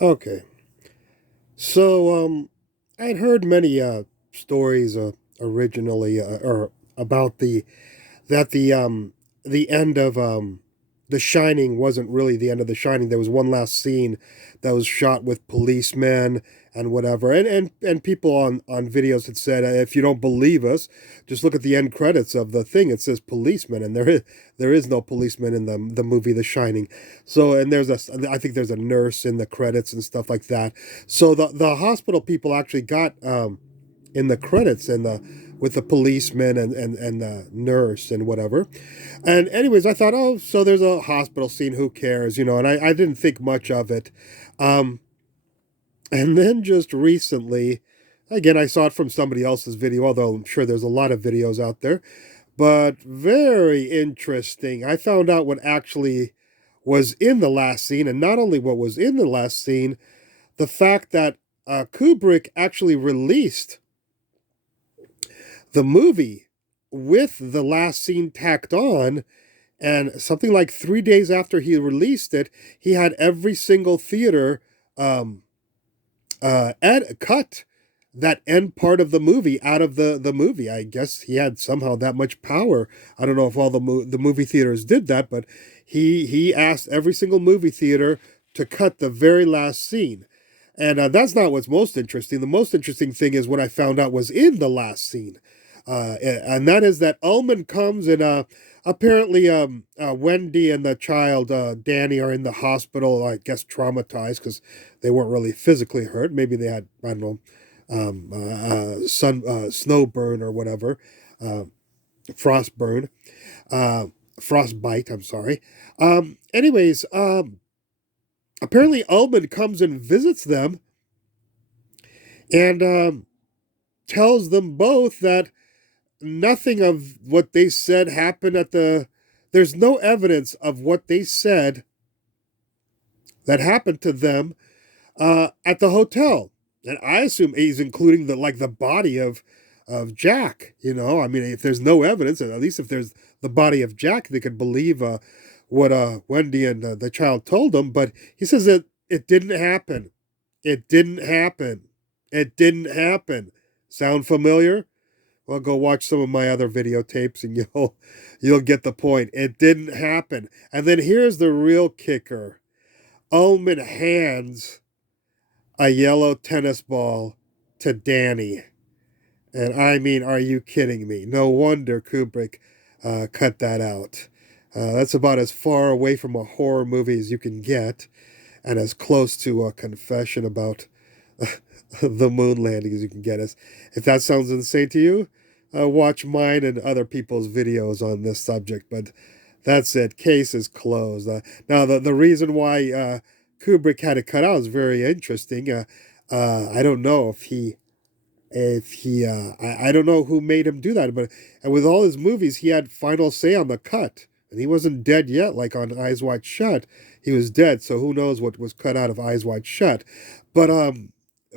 Okay. So, I'd heard many stories originally or about the end of The Shining wasn't really the end of The Shining. There was one last scene that was shot with policemen and whatever. And people on videos had said, if you don't believe us, just look at the end credits of the thing. It says policemen, and there is no policeman in the movie The Shining. So, and I think there's a nurse in the credits and stuff like that. So the hospital people actually got in the credits and the with the policeman and the nurse and whatever. And anyways, I thought, oh, so there's a hospital scene. Who cares, And I didn't think much of it. Um, and then just recently, again, I saw it from somebody else's video, although I'm sure there's a lot of videos out there. But very interesting. I found out what actually was in the last scene, and not only what was in the last scene, the fact that Kubrick actually released the movie with the last scene tacked on. And something like 3 days after he released it, he had every single theater um, cut that end part of the movie out of the movie. I guess he had somehow that much power. I don't know if all the movie theaters did that, but he asked every single movie theater to cut the very last scene. And that's not what's most interesting. The most interesting thing is what I found out was in the last scene. And that is that Ullman comes and apparently Wendy and the child Danny are in the hospital, I guess traumatized because they weren't really physically hurt. Maybe they had, I don't know, snow burn or whatever, uh, frost burn, uh, frostbite. I'm sorry. Anyways, apparently Ullman comes and visits them and tells them both that nothing of what they said happened at the. There's no evidence of what they said that happened to them at the hotel, and I assume he's including the body of Jack. I mean, if there's no evidence, at least if there's the body of Jack, they could believe what Wendy and the child told them. But he says that it didn't happen. It didn't happen. It didn't happen. Sound familiar? Well, go watch some of my other videotapes and you'll get the point. It didn't happen. And then here's the real kicker. Ullman hands a yellow tennis ball to Danny. And I mean, are you kidding me? No wonder Kubrick cut that out. That's about as far away from a horror movie as you can get, and as close to a confession about the moon landing as you can get us. If that sounds insane to you, watch mine and other people's videos on this subject. But that's it. Case is closed. Now, the reason why Kubrick had it cut out is very interesting. I don't know I don't know who made him do that, but and with all his movies, he had final say on the cut, and he wasn't dead yet. Like on Eyes Wide Shut, he was dead. So who knows what was cut out of Eyes Wide Shut? But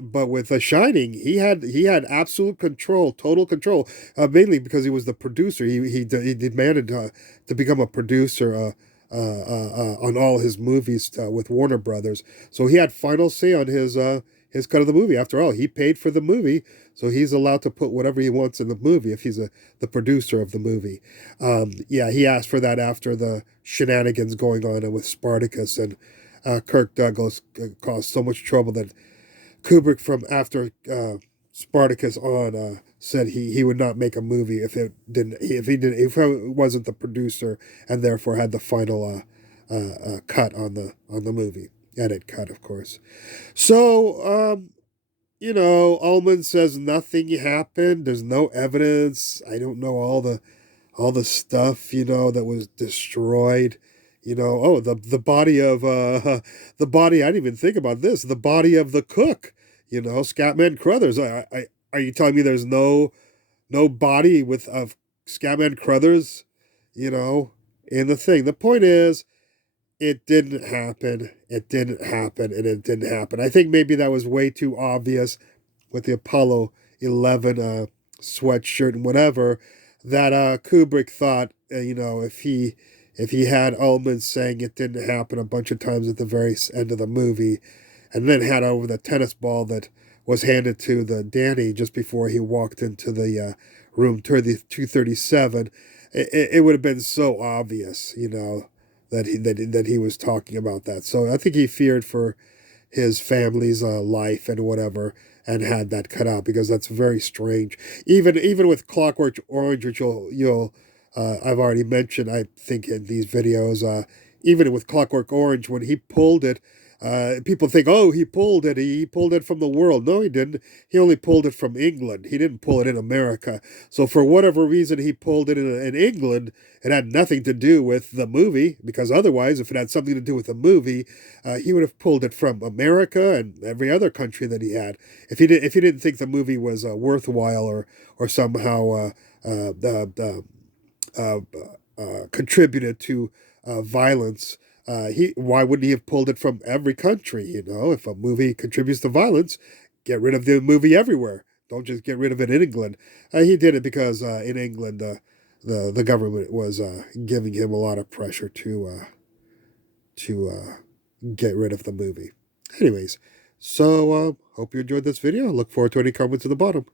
but with The Shining, he had absolute control, total control. Mainly because he was the producer. He demanded to become a producer. On all his movies with Warner Brothers, so he had final say on his cut of the movie. After all, he paid for the movie, so he's allowed to put whatever he wants in the movie if he's the producer of the movie. Yeah, he asked for that after the shenanigans going on with Spartacus, and Kirk Douglas caused so much trouble that Kubrick, from after Spartacus on, said he would not make a movie if he wasn't the producer and therefore had the final cut on the movie, edit cut, of course. So Ullman says nothing happened. There's no evidence. I don't know all the stuff that was destroyed. Oh, the body of the body. I didn't even think about this. The body of the cook. Scatman Crothers. Are you telling me there's no body of Scatman Crothers? In the thing. The point is, it didn't happen. It didn't happen, and it didn't happen. I think maybe that was way too obvious with the Apollo 11 sweatshirt and whatever, that Kubrick thought, if he had Ullman saying it didn't happen a bunch of times at the very end of the movie, and then had over the tennis ball that was handed to the Danny just before he walked into the room 237, it would have been so obvious, that he was talking about that. So I think he feared for his family's life and whatever, and had that cut out, because that's very strange. Even with Clockwork Orange, which you'll I've already mentioned, I think, in these videos. Even with Clockwork Orange, when he pulled it, people think, oh, he pulled it. He pulled it from the world. No, he didn't. He only pulled it from England. He didn't pull it in America. So for whatever reason he pulled it in England, it had nothing to do with the movie, because otherwise, if it had something to do with the movie, he would have pulled it from America and every other country that he had. If he didn't think the movie was worthwhile, or somehow uh, contributed to violence, why wouldn't he have pulled it from every country? If a movie contributes to violence, get rid of the movie everywhere. Don't just get rid of it in England. He did it because in England, the government was giving him a lot of pressure to get rid of the movie. Anyways, so hope you enjoyed this video. Look forward to any comments at the bottom.